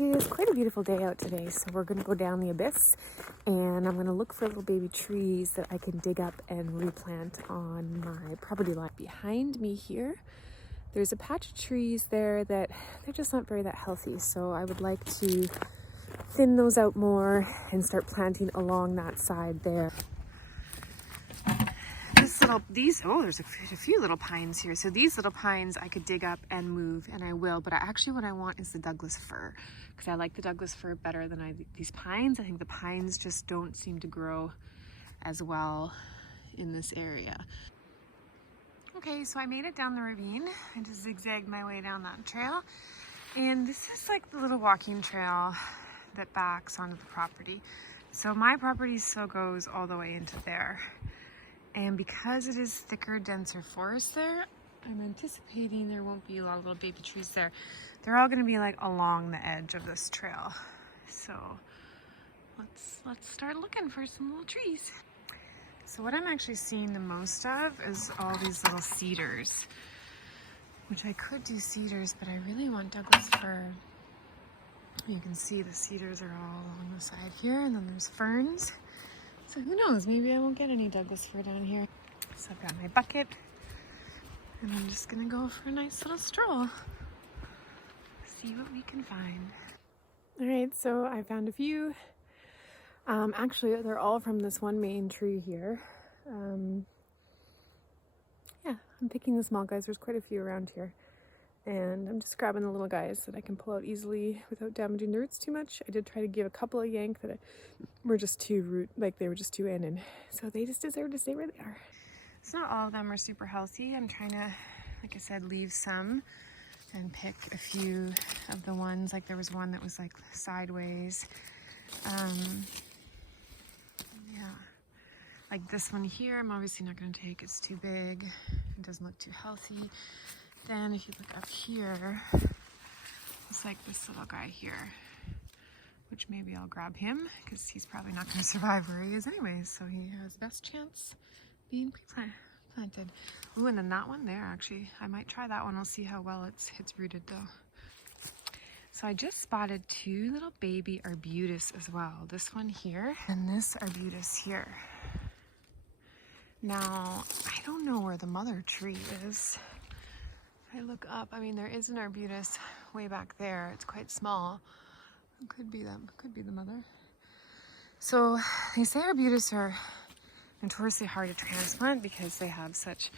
It is quite a beautiful day out today, so we're going to go down the abyss and I'm going to look for little baby trees that I can dig up and replant on my property line. Behind me here, there's a patch of trees there that they're just not very that healthy, so I would like to thin those out more and start planting along that side there. There's a few little pines here. So these little pines I could dig up and move, and I will, but what I want is the Douglas fir, because I like the Douglas fir better than these pines. I think the pines just don't seem to grow as well in this area. Okay, so I made it down the ravine. I just zigzagged my way down that trail, and this is like the little walking trail that backs onto the property. So my property still goes all the way into there. And because it is thicker, denser forest there, I'm anticipating there won't be a lot of little baby trees there. They're all going to be like along the edge of this trail. So let's start looking for some little trees. So what I'm actually seeing the most of is all these little cedars, which I could do cedars, but I really want Douglas fir. You can see the cedars are all along the side here, and then there's ferns. So who knows, maybe I won't get any Douglas fir down here. So I've got my bucket, and I'm just gonna go for a nice little stroll. See what we can find. All right, so I found a few. Actually, they're all from this one main tree here. Yeah, I'm picking the small guys. There's quite a few around here. And I'm just grabbing the little guys that I can pull out easily without damaging the roots too much. I did try to give a couple a yank that were just too they were just too in, and so they just deserve to stay where they are. So not all of them are super healthy. I'm trying to, like I said, leave some and pick a few of the ones. Like there was one that was like sideways. Yeah, like this one here, I'm obviously not going to take. It's too big. It doesn't look too healthy. Then if you look up here, it's like this little guy here, which maybe I'll grab him because he's probably not going to survive where he is anyways, so he has the best chance being planted. Ooh, and then that one there, actually, I might try that one. I'll see how well it's rooted though. So I just spotted two little baby arbutus as well. This one here and this arbutus here. Now, I don't know where the mother tree is. I look up, I mean, there is an arbutus way back there. It's quite small. It could be them, could be the mother. So they say arbutus are notoriously hard to transplant because they have such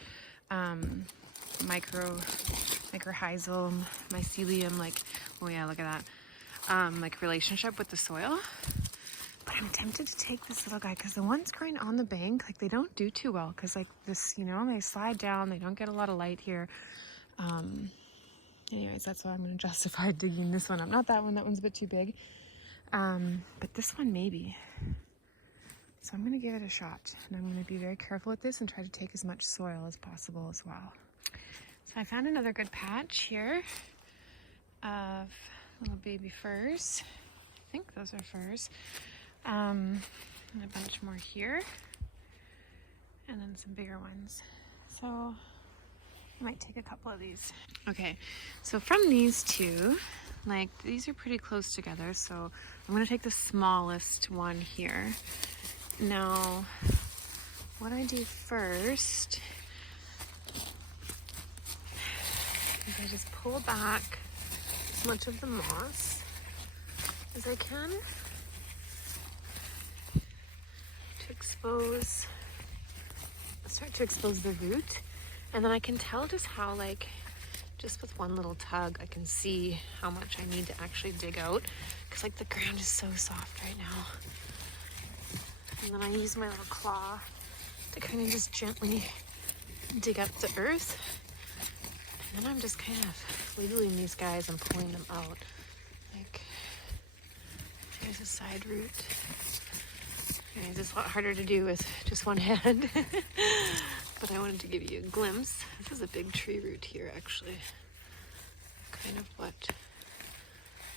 mycorrhizal, mycelium, like, oh yeah, look at that, like relationship with the soil. But I'm tempted to take this little guy because the ones growing on the bank, like they don't do too well because like this, you know, they slide down, they don't get a lot of light here. Anyways, that's why I'm going to justify digging this one up. Not that one, that one's a bit too big. But this one maybe. So I'm going to give it a shot. And I'm going to be very careful with this and try to take as much soil as possible as well. So I found another good patch here of little baby firs. I think those are firs. And a bunch more here. And then some bigger ones. So I might take a couple of these. Okay, so from these two, like these are pretty close together, so I'm going to take the smallest one here. Now, what I do first is I just pull back as much of the moss as I can to start to expose the root. And then I can tell just how, like, just with one little tug, I can see how much I need to actually dig out. Because, like, the ground is so soft right now. And then I use my little claw to kind of just gently dig up the earth. And then I'm just kind of wiggling these guys and pulling them out. Like, there's a side root. Anyways, it's a lot harder to do with just one hand. But I wanted to give you a glimpse. This is a big tree root here, actually. Kind of what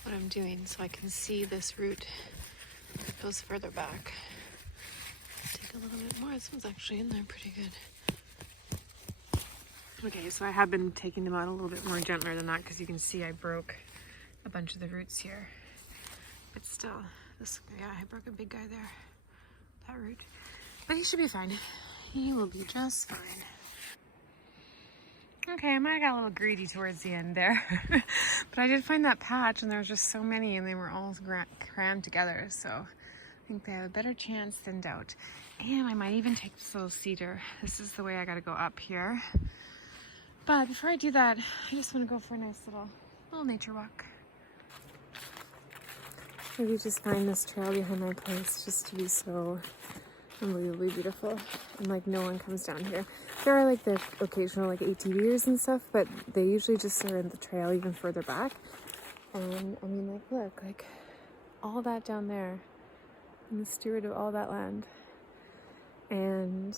I'm doing, so I can see this root that goes further back. Take a little bit more. This one's actually in there pretty good. Okay, so I have been taking them out a little bit more gentler than that because you can see I broke a bunch of the roots here. But still, this, yeah, I broke a big guy there. That root. But he should be fine. He will be just fine. Okay, I might have got a little greedy towards the end there. But I did find that patch and there was just so many and they were all crammed together. So I think they have a better chance than doubt. And I might even take this little cedar. This is the way I gotta go up here. But before I do that, I just want to go for a nice little nature walk. Maybe just find this trail behind my place just to be so unbelievably beautiful. And like no one comes down here. There are like the occasional like ATVers and stuff, but they usually just are in the trail even further back. And I mean, like, look, like all that down there. I'm the steward of all that land. And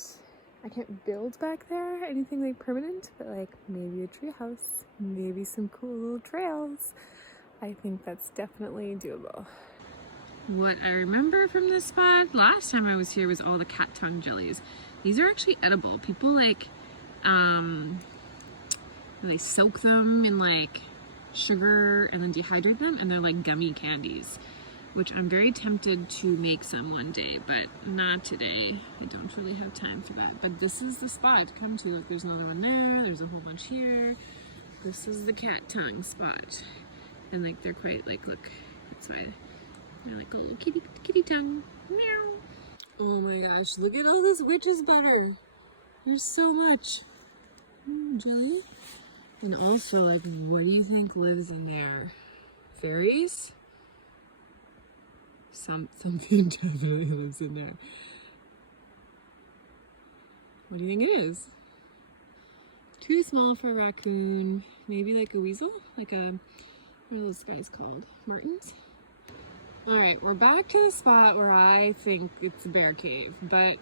I can't build back there anything like permanent, but like maybe a tree house, maybe some cool little trails. I think that's definitely doable. What I remember from this spot last time I was here was all the cat tongue jellies. These are actually edible. People like, they soak them in like sugar and then dehydrate them, and they're like gummy candies, which I'm very tempted to make some one day, but not today. I don't really have time for that. But this is the spot to come to. There's another one there, there's a whole bunch here. This is the cat tongue spot. And like they're quite like, look, that's why they're like a little kitty tongue. Meow. Oh my gosh, look at all this witch's butter. There's so much. Jelly. And also, like, what do you think lives in there? Fairies? Something definitely lives in there. What do you think it is? Too small for a raccoon. Maybe like a weasel? Like a, what are those guys called? Martins? Alright, we're back to the spot where I think it's a bear cave, but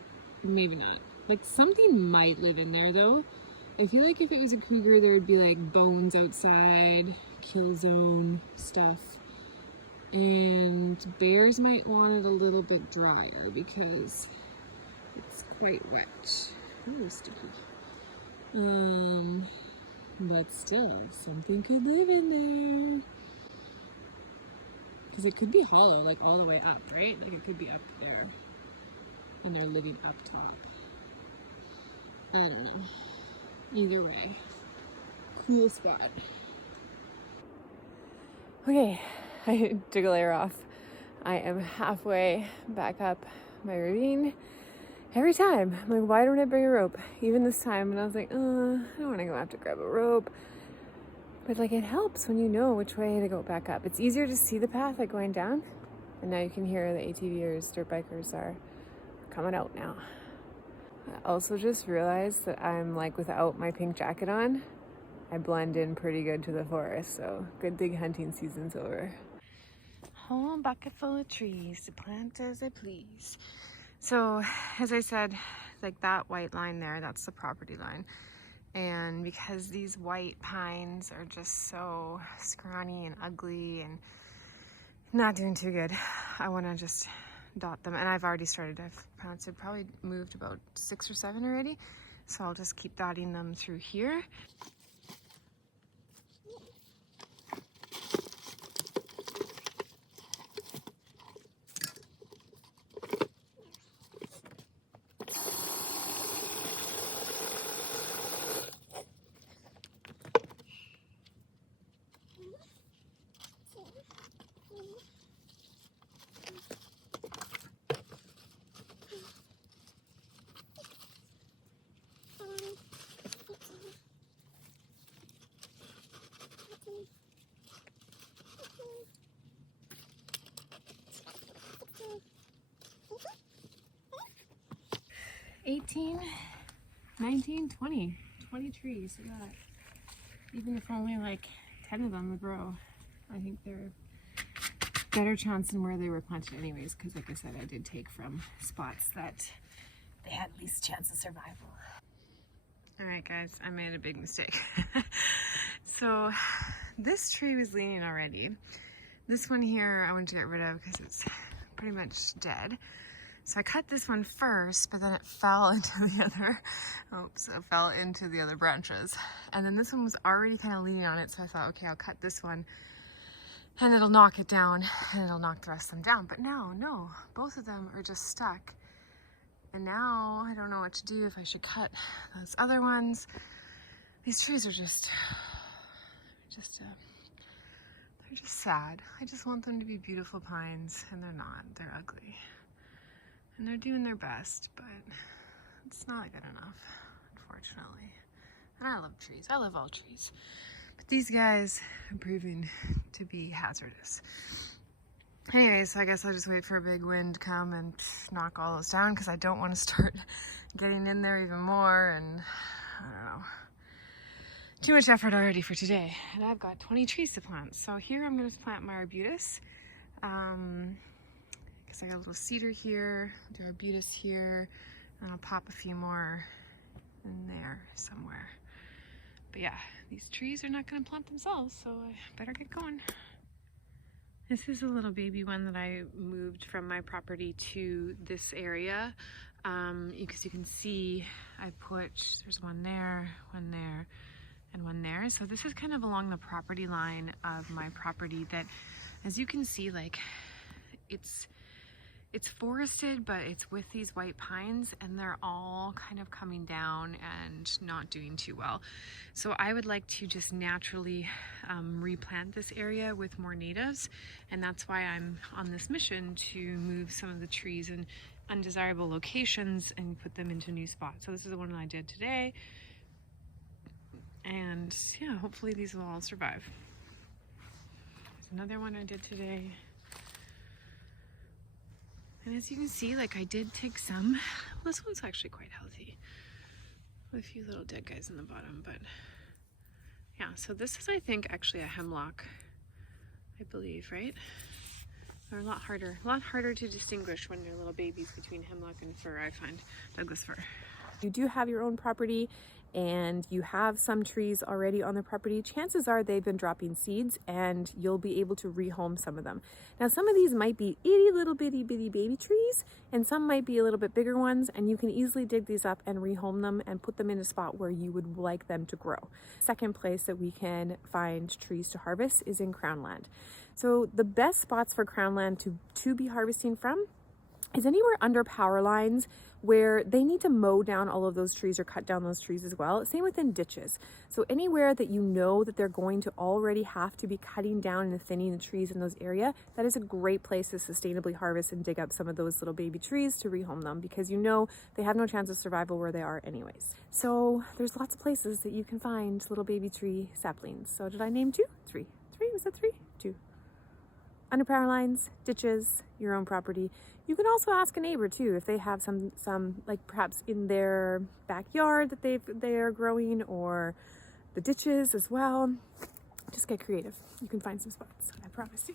maybe not. Like, something might live in there though. I feel like if it was a cougar, there would be like bones outside, kill zone stuff. And bears might want it a little bit drier because it's quite wet. Ooh, sticky. But still, something could live in there. Because it could be hollow, like all the way up, right? Like it could be up there. And they're living up top. I don't know. Either way, cool spot. Okay, I took a layer off. I am halfway back up my ravine. Every time, I'm like, why don't I bring a rope? Even this time, and I was like, I don't want to go have to grab a rope. But like, it helps when you know which way to go back up. It's easier to see the path like going down. And now you can hear the ATVers, dirt bikers are coming out now. I also just realized that I'm like without my pink jacket on, I blend in pretty good to the forest, so good thing hunting season's over. Whole bucket full of trees to plant as I please. So as I said, like that white line there, that's the property line. And because these white pines are just so scrawny and ugly and not doing too good, I want to just dot them. And I've already started. I've planted, probably moved about 6 or 7 already. So I'll just keep dotting them through here. $18, $19, $20 trees. Look at that. Even if only like 10 of them would grow, I think they're better chance than where they were planted anyways, because like I said, I did take from spots that they had least chance of survival. Alright guys, I made a big mistake. So this tree was leaning already. This one here I wanted to get rid of because it's pretty much dead. So I cut this one first, but then it fell into the other, it fell into the other branches. And then this one was already kind of leaning on it, so I thought, okay, I'll cut this one and it'll knock it down and it'll knock the rest of them down. But now, no, both of them are just stuck. And now I don't know what to do, if I should cut those other ones. These trees are just they're just sad. I just want them to be beautiful pines, and they're not. They're ugly. And they're doing their best, but it's not good enough, unfortunately. And I love trees. I love all trees. But these guys are proving to be hazardous. Anyways, I guess I'll just wait for a big wind to come and knock all those down, because I don't want to start getting in there even more, and I don't know. Too much effort already for today. And I've got 20 trees to plant. So here I'm going to plant my arbutus. Because I got a little cedar here, I'll do arbutus here, and I'll pop a few more in there somewhere. But yeah, these trees are not going to plant themselves, so I better get going. This is a little baby one that I moved from my property to this area, because you can see I put, there's one there, and one there. So this is kind of along the property line of my property that, as you can see, like it's forested, but it's with these white pines, and they're all kind of coming down and not doing too well. So I would like to just naturally replant this area with more natives, and that's why I'm on this mission to move some of the trees in undesirable locations and put them into new spots. So this is the one that I did today, and yeah, hopefully these will all survive. There's another one I did today. And as you can see, like I did take some. Well, this one's actually quite healthy, with a few little dead guys in the bottom, but yeah, so this is, I think, actually a hemlock, I believe, right? They're a lot harder to distinguish when they're little babies between hemlock and fir, I find. Douglas fir. You do have your own property and you have some trees already on the property, chances are they've been dropping seeds and you'll be able to rehome some of them. Now, some of these might be itty little bitty baby trees, and some might be a little bit bigger ones, and you can easily dig these up and rehome them and put them in a spot where you would like them to grow. Second place that we can find trees to harvest is in crownland. So the best spots for crownland to be harvesting from is anywhere under power lines where they need to mow down all of those trees or cut down those trees as well. Same within ditches. So anywhere that you know that they're going to already have to be cutting down and thinning the trees in those areas, that is a great place to sustainably harvest and dig up some of those little baby trees to rehome them, because you know they have no chance of survival where they are anyways. So there's lots of places that you can find little baby tree saplings. So did I name two? Three? Was that three? Two. Under power lines, ditches, your own property. You can also ask a neighbor too if they have some like perhaps in their backyard that they are growing, or the ditches as well. Just get creative. You can find some spots, I promise you.